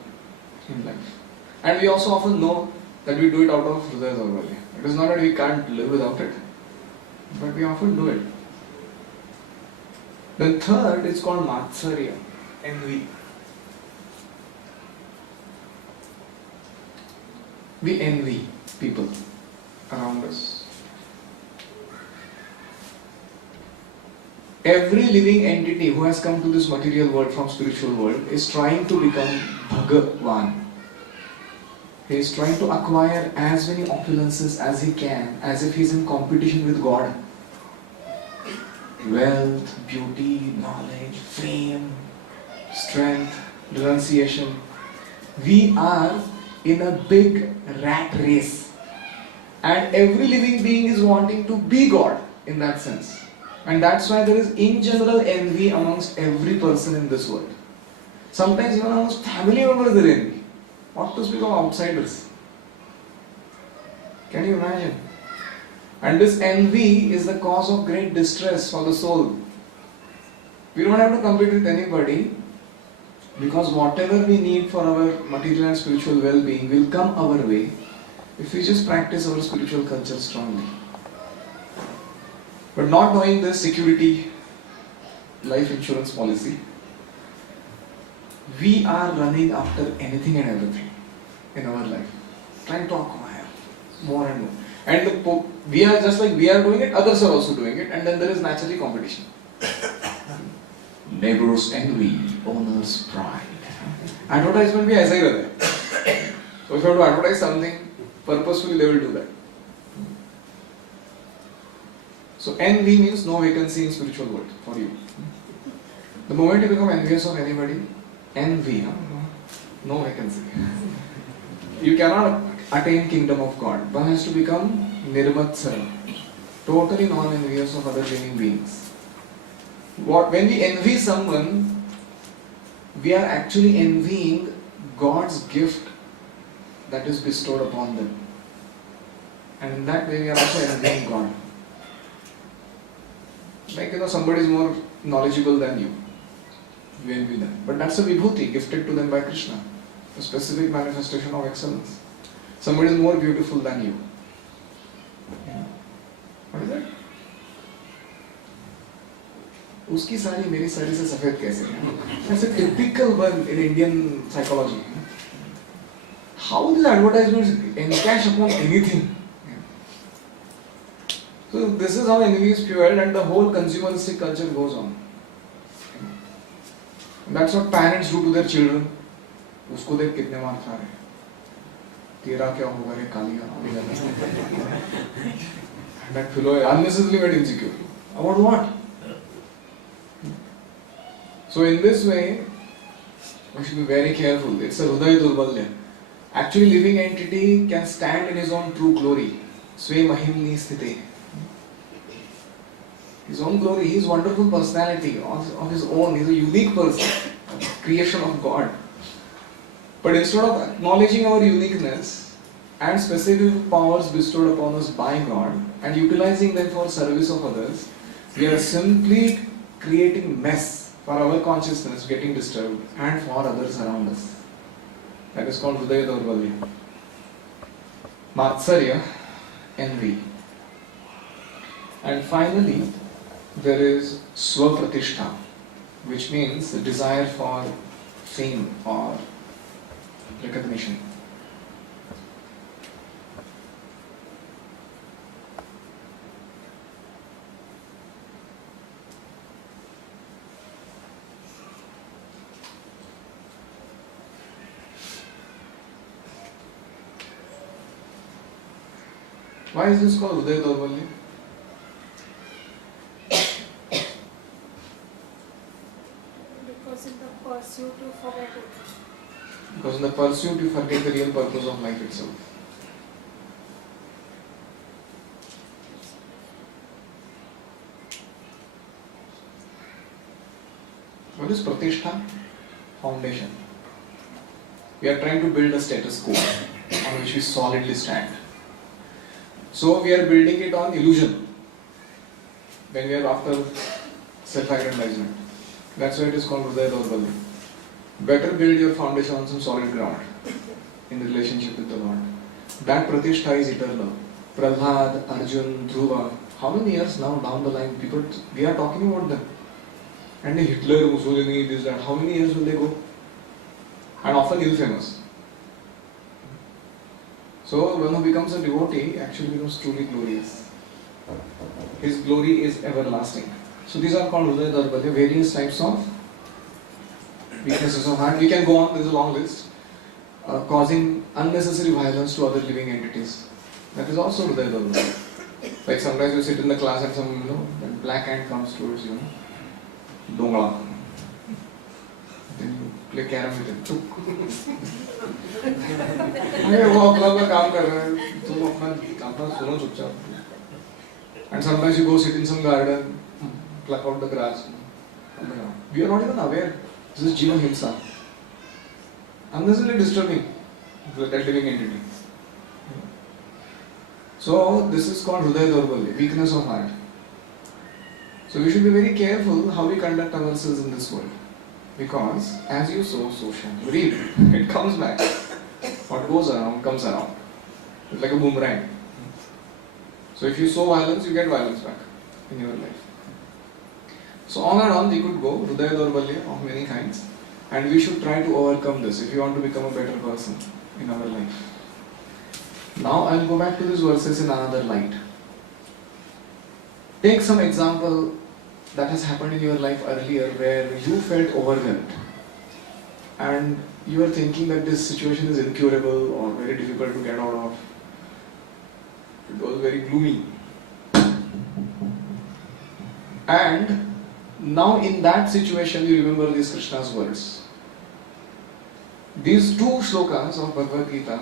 in life. And we also often know that we do it out of Hridaya Daurvalya. It is not that we can't live without it, but we often do it. Then third is called Matsarya, envy. We envy people around us. Every living entity who has come to this material world from spiritual world is trying to become Bhagavan. He is trying to acquire as many opulences as he can, as if he is in competition with God. Wealth, beauty, knowledge, fame, strength, renunciation. We are in a big rat race. And every living being is wanting to be God in that sense. And that's why there is in general envy amongst every person in this world. Sometimes even amongst family members there is envy. What to speak of outsiders? Can you imagine? And this envy is the cause of great distress for the soul. We don't have to compete with anybody, because whatever we need for our material and spiritual well-being will come our way if we just practice our spiritual culture strongly. But not knowing this security life insurance policy, we are running after anything and everything in our life, trying to acquire more and more. And we are just like we are doing it, others are also doing it, and then there is naturally competition. Neighbors envy, owners pride. Advertisement भी ऐसा ही रहता है. So if you have to advertise something, purposefully they will do that. So envy means no vacancy in spiritual world for you. The moment you become envious of anybody, envy, no vacancy. You cannot attain kingdom of God. One has to become nirmatsara, totally non-envious of other living beings. When we envy someone, we are actually envying God's gift that is bestowed upon them. And in that way we are also envying God. Like, somebody is more knowledgeable than you. You envy them. But that's a vibhuti gifted to them by Krishna. A specific manifestation of excellence. Somebody is more beautiful than you. What is that? उसकी साड़ी मेरी साड़ी से सफेद कैसे है? That's a typical one in Indian psychology. How these advertisements encash upon anything? So this is how envy is fueled, and the whole consumeristic culture goes on. And that's what parents do to their children. उसको देख कितने मार खा रहे. तेरा क्या होगा रे Kaliya? That fellow unnecessarily made insecure. About what? So in this way, we should be very careful. It's a Hridaya Daurvalya. Actually, living entity can stand in his own true glory. Sve mahimni sthite. His own glory, his wonderful personality of his own. He's a unique person, creation of God. But instead of acknowledging our uniqueness and specific powers bestowed upon us by God and utilizing them for service of others, we are simply creating mess for our consciousness getting disturbed and for others around us. That is called Hridaya Daurvalya. Matsarya, envy. And finally, there is Swapratishtha, which means the desire for fame or recognition. Why is this called Hridaya Daurvalya? Because in the pursuit you forget it. Because in the pursuit you forget the real purpose of life itself. What is Pratishtha? Foundation. We are trying to build a status quo on which we solidly stand. So we are building it on illusion when we are after self-aggrandizement. That's why it is called Hridaya Daurvalya. Better build your foundation on some solid ground in the relationship with the Lord. That Pratishtha is eternal. Prahlad, Arjun, Dhruva, how many years now down the line people, we are talking about them. And Hitler, Mussolini, this, that, how many years will they go? And often ill famous. So one who becomes a devotee actually becomes truly glorious. His glory is everlasting. So these are called Hridaya Daurbalya, various types of weaknesses of heart. We can go on, there is a long list. Causing unnecessary violence to other living entities. That is also Hridaya Daurbalya. Like sometimes you sit in the class and some, when black ant comes towards you, Dongla. Then you play carom with him. अरे वो अपना काम कर रहा है, तुम अपना सुनो चुपचाप. And sometimes you go sit in some garden, pluck out the grass. We are not even aware. This is Jiva Himsa. Unnecessarily disturbing that living entity. So this is called Hridaya Daurbalya, weakness of heart. So we should be very careful how we conduct ourselves in this world. Because as you sow, so shall you reap. It comes back. What goes around comes around. It's like a boomerang. So if you sow violence, you get violence back in your life. So on and on we could go, Hridaya Daurbalya of many kinds. And we should try to overcome this if you want to become a better person in our life. Now I'll go back to these verses in another light. Take some example that has happened in your life earlier where you felt overwhelmed and you are thinking that this situation is incurable or very difficult to get out of. It was very gloomy. And now in that situation you remember these Krishna's words. These two shlokas of Bhagavad Gita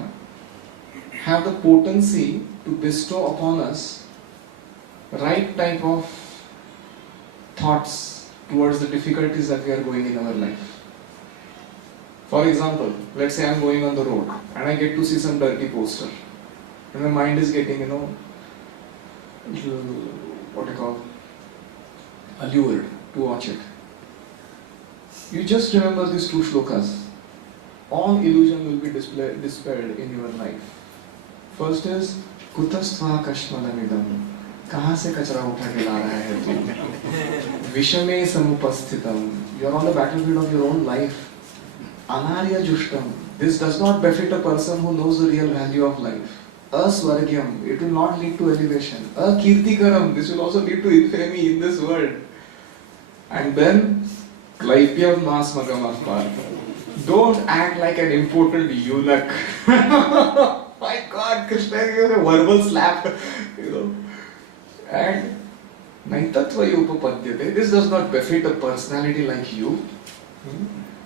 have the potency to bestow upon us right type of thoughts towards the difficulties that we are going in our life. For example, let's say I am going on the road and I get to see some dirty poster and my mind is getting, allured to watch it. You just remember these two shlokas. All illusion will be dispelled in your life. First is Kutastva Kashmalamidam. कहाँ से कचरा उठा के ला रहा है तू? विषमे समुपस्थितम. You are on the battlefield of your own life. Anarya Jushtam. This does not befit a person who knows the real value of life. Asvargyam. It will not lead to elevation. Akirtikaram. This will also lead to infamy in this world. And then Klaipyam Masmagam Apartha. Don't act like an important eunuch. My God, Krishna gave a verbal slap. And Naitatvayu Upapadyate. This does not befit a personality like you.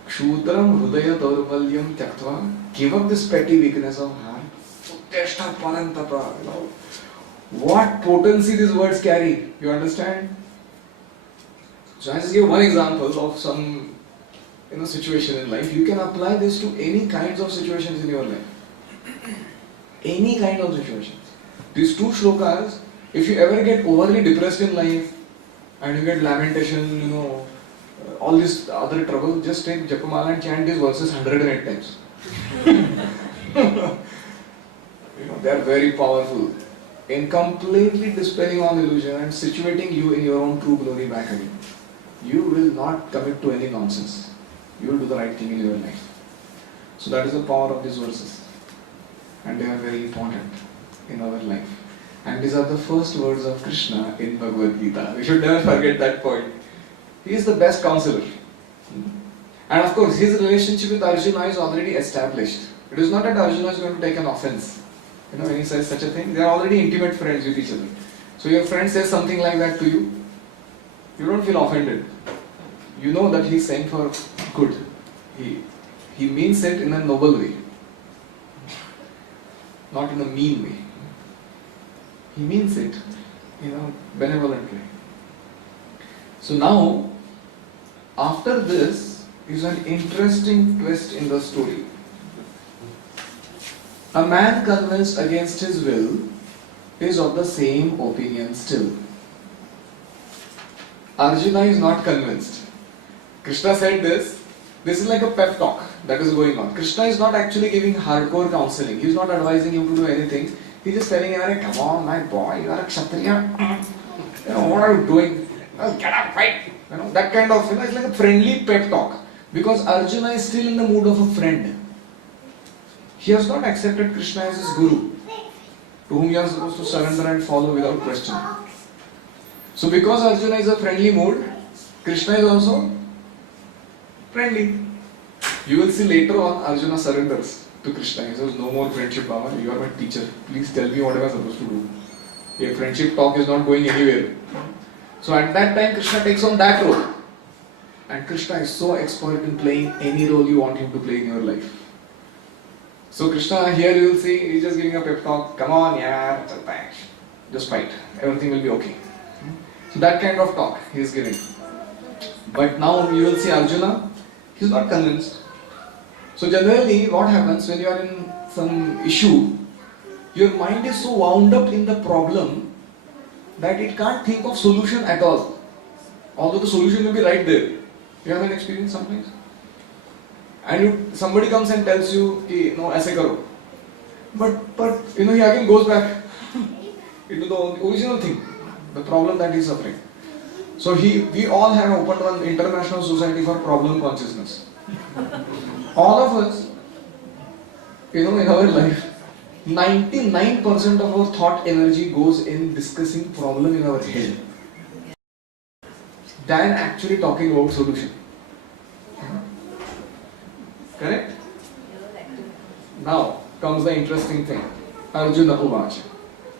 Kshudram Hridaya Daurbalyam Tyaktva. Give up this petty weakness of heart. Utteshta Parantapa. What potency these words carry. You understand? So I just give one example of some situation in life. You can apply this to any kinds of situations in your life. Any kind of situations. These two shlokas, if you ever get overly depressed in life and you get lamentation, all this other trouble, just take Japamala and chant these verses 108 times. They are very powerful in completely dispelling all illusion and situating you in your own true glory back again. You will not commit to any nonsense. You will do the right thing in your life. So that is the power of these verses. And they are very important in our life. And these are the first words of Krishna in Bhagavad Gita. We should never forget that point. He is the best counselor. And of course, his relationship with Arjuna is already established. It is not that Arjuna is going to take an offense. When he says such a thing, they are already intimate friends with each other. So your friend says something like that to you, you don't feel offended. You know that he is saying for good. He means it in a noble way. Not in a mean way. He means it, benevolently. So now, after this is an interesting twist in the story. A man convinced against his will is of the same opinion still. Arjuna is not convinced. Krishna said this, This is like a pep talk that is going on. Krishna is not actually giving hardcore counseling. He is not advising him to do anything. He is just telling him, come on, my boy, you are a Kshatriya. What are you doing? Get up, fight. That kind of, it's like a friendly pep talk. Because Arjuna is still in the mood of a friend. He has not accepted Krishna as his guru, to whom he is supposed to surrender and follow without question. So because Arjuna is a friendly mood, Krishna is also friendly. You will see later on Arjuna surrenders to Krishna. He says, no more friendship, Baba. You are my teacher. Please tell me what am I supposed to do. A friendship talk is not going anywhere. So at that time Krishna takes on that role. And Krishna is so expert in playing any role you want him to play in your life. So Krishna, here you will see, he is just giving a pep talk. Come on, yaar, just fight. Everything will be okay. So that kind of talk he is giving. But now you will see Arjuna, he is not convinced. So generally what happens when you are in some issue, your mind is so wound up in the problem that it can't think of solution at all. Although the solution will be right there. You have an experience sometimes? And somebody comes and tells you, no, aise karo. But he again goes back into the original thing, the problem that he is suffering. So we all have opened one international society for problem consciousness. All of us, in our life, 99% of our thought energy goes in discussing problem in our head than actually talking about solution. Correct? Now comes the interesting thing. Arjuna Uvacha.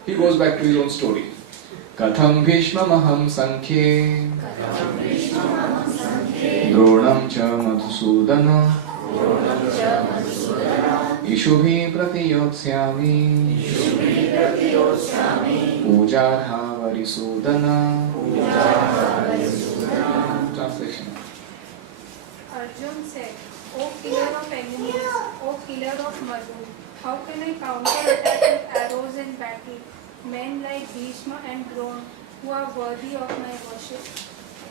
He goes back to his own story. Katham Bhishmamaham Sankhe Dronam cha Madhusudana Ishubhi Pratiyotsyami Pujarha Varisudana. Translation. Arjun said, O killer of enemies, O killer of Madhu, how can I counter-attack with arrows in battle men like Bhishma and Drona who are worthy of my worship?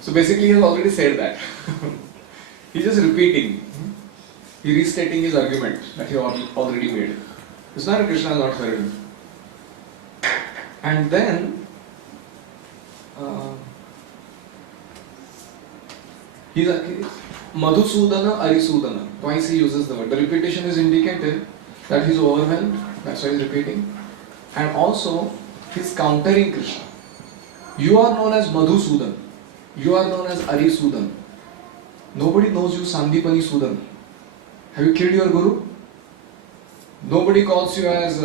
So basically he has already said that. He is just repeating. He is restating his argument that he already made. It's not Krishna is not heard him. And then he's Madhusudana Arisudana. Twice he uses the word. The repetition is indicated that he is overwhelmed. That's why he is repeating. And also he is countering Krishna. You are known as Madhusudan. You are known as Arisudan. Nobody knows you Sandipani Sudan. Have you killed your guru? Nobody calls you as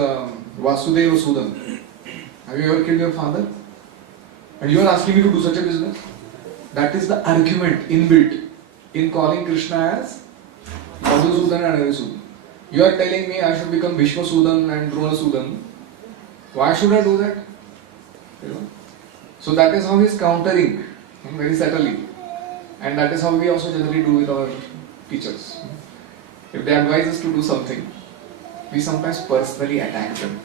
Vasudeva Sudan. Have you ever killed your father? And you are asking me to do such a business? That is the argument inbuilt in calling Krishna as Madhusudan and Arisudan. You are telling me I should become Bhishma Sudan and Drona Sudan. Why should I do that? So that is how he is countering very subtly. And that is how we also generally do with our teachers. If they advise us to do something, we sometimes personally attack them.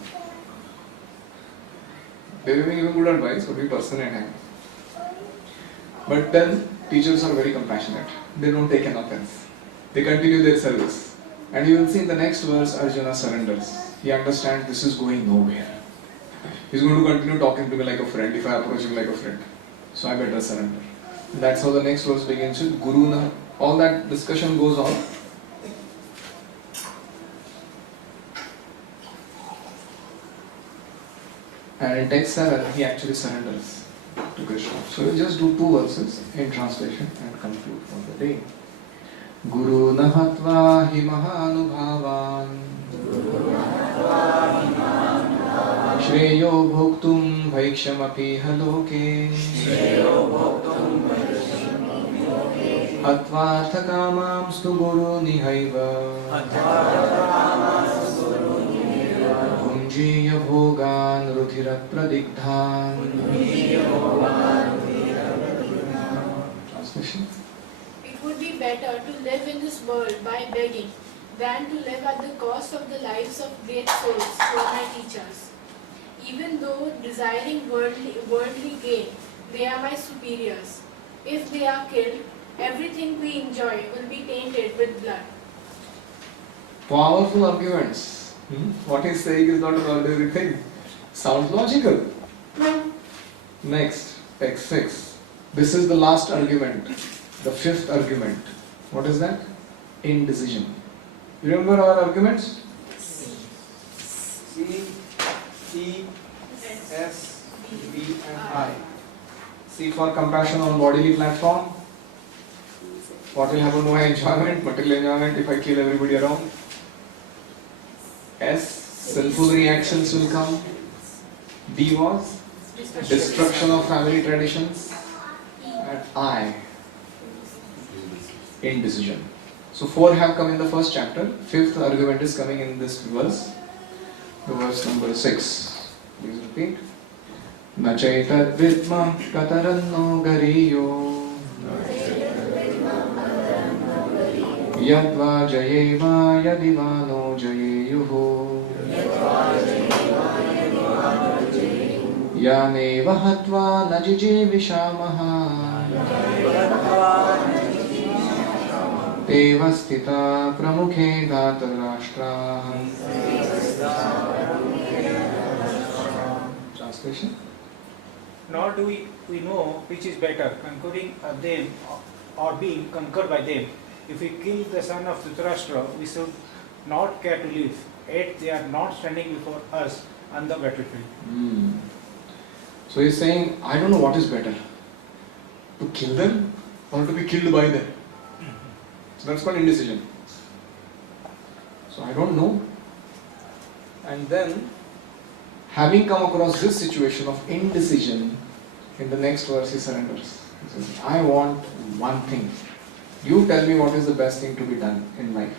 They may be giving good advice, but we personally attack them. But then teachers are very compassionate. They don't take an offense. They continue their service. And you will see in the next verse, Arjuna surrenders. He understands this is going nowhere. He's going to continue talking to me like a friend if I approach him like a friend. So I better surrender. And that's how the next verse begins with Guru Na. All that discussion goes on. And in text 7, he actually surrenders to Krishna. So we'll just do 2 verses in translation and conclude for the day. Guru Nahatva hi mahanubhavan Shreyo bhoktum bhaikshyamapi haloke Atvartha kamamstu guru nihaiva Punjiya bhogan rudhirat pradigdhan. Translation. It would be better to live in this world by begging than to live at the cost of the lives of great souls who are my teachers. Even though desiring worldly gain, they are my superiors. If they are killed, everything we enjoy will be tainted with blood. Powerful arguments. What he's saying is not an ordinary thing. Sounds logical. Next, X6. This is the last argument, the fifth argument. What is that? Indecision. You remember our arguments? C, E, S, B and I. C for compassion on bodily platform. What will happen to my enjoyment, material enjoyment, if I kill everybody around? S, sinful reactions will come. D was destruction of family traditions. And I, indecision. So 4 have come in the first chapter. Fifth argument is coming in this verse. The verse number 6. Please repeat. Na chaitat vidma kataranno gariyo yadva jayeva yadivano jayeyuho yaneva hatva najije vishamaha Devastita pramukhe dhatarashtraham. Translation? Nor do we know which is better, conquering them or being conquered by them. If we kill the son of Dhritarashtra, we should not care to live. Yet they are not standing before us on the battlefield. So he's saying, I don't know what is better. To kill them or to be killed by them. So that's called indecision. So I don't know. And then, having come across this situation of indecision, in the next verse he surrenders. He says, I want one thing. You tell me what is the best thing to be done in life.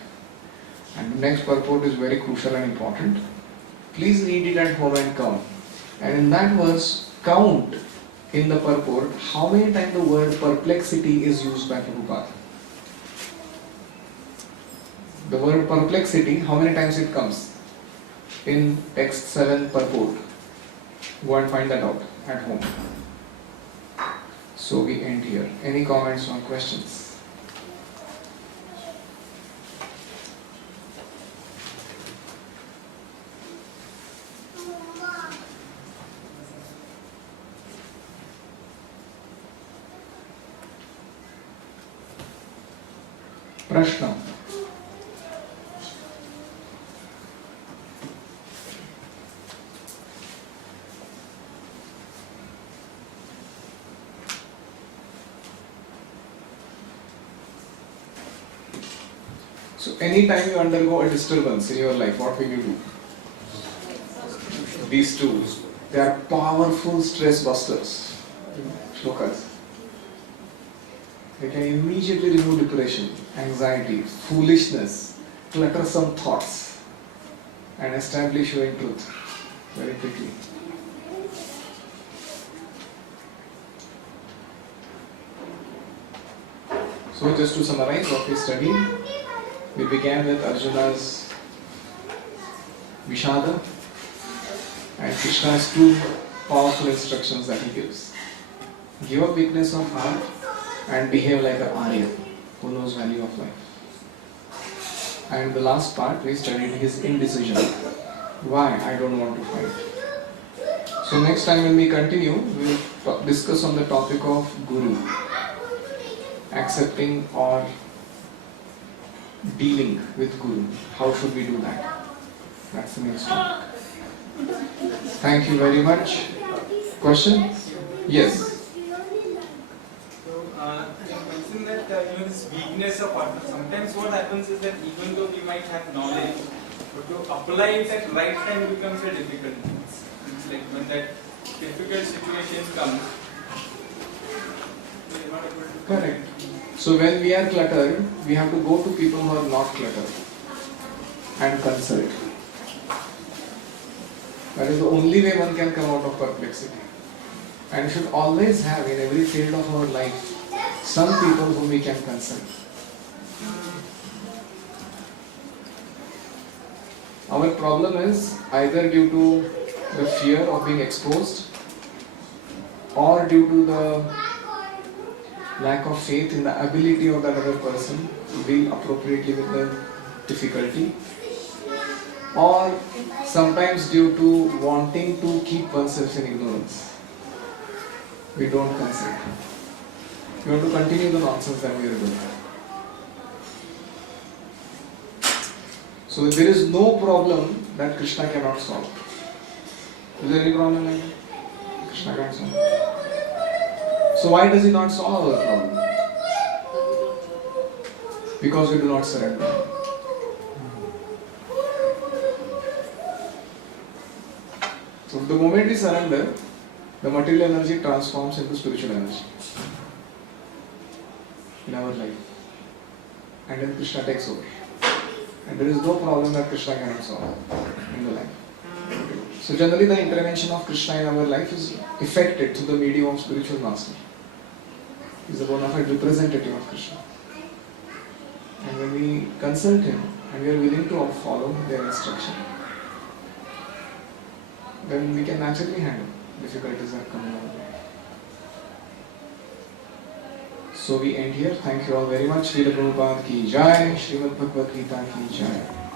And the next purport is very crucial and important. Please read it at home and count. And in that verse, count in the purport how many times the word perplexity is used by Prabhupada. The word perplexity, how many times it comes? In text 7 purport. Go and find that out at home. So we end here. Any comments or questions? Prashna. So anytime you undergo a disturbance in your life, what will you do? These two, they are powerful stress busters. Shlokas. They can immediately remove depression, anxiety, foolishness, cluttersome thoughts, and establish you in truth very quickly. So just to summarize what we studied, we began with Arjuna's Vishada and Krishna's two powerful instructions that he gives. Give up weakness of heart and behave like an Arya who knows value of life. And the last part we studied his indecision. Why? I don't want to fight. So next time when we continue, we will discuss on the topic of Guru. Accepting or dealing with Guru. How should we do that? That's the next topic. Thank you very much. Question? Yes. You mentioned that this weakness of heart. Sometimes what happens is that even though we might have knowledge, but to apply it at right time becomes a difficult. It's like when that difficult situation comes, we are not able to. Correct. So when we are cluttered, we have to go to people who are not cluttered and consult. That is the only way one can come out of perplexity. And we should always have in every field of our life some people whom we can consult. Our problem is either due to the fear of being exposed or due to the lack of faith in the ability of that other person to deal appropriately with the difficulty, or sometimes due to wanting to keep oneself in ignorance. We don't consider. We want to continue the nonsense that we are doing. So there is no problem that Krishna cannot solve. Is there any problem like that? Krishna can't solve. So why does he not solve our problem? Because we do not surrender. So the moment we surrender, the material energy transforms into spiritual energy in our life. And then Krishna takes over. And there is no problem that Krishna cannot solve in the life. So generally the intervention of Krishna in our life is effected through the medium of spiritual master. He is the bona fide representative of Krishna. And when we consult him and we are willing to follow their instruction, then we can naturally handle difficulties that come our way. So we end here. Thank you all very much. Srila Prabhupada ki jai, Srimad Bhagavad Gita ki jai.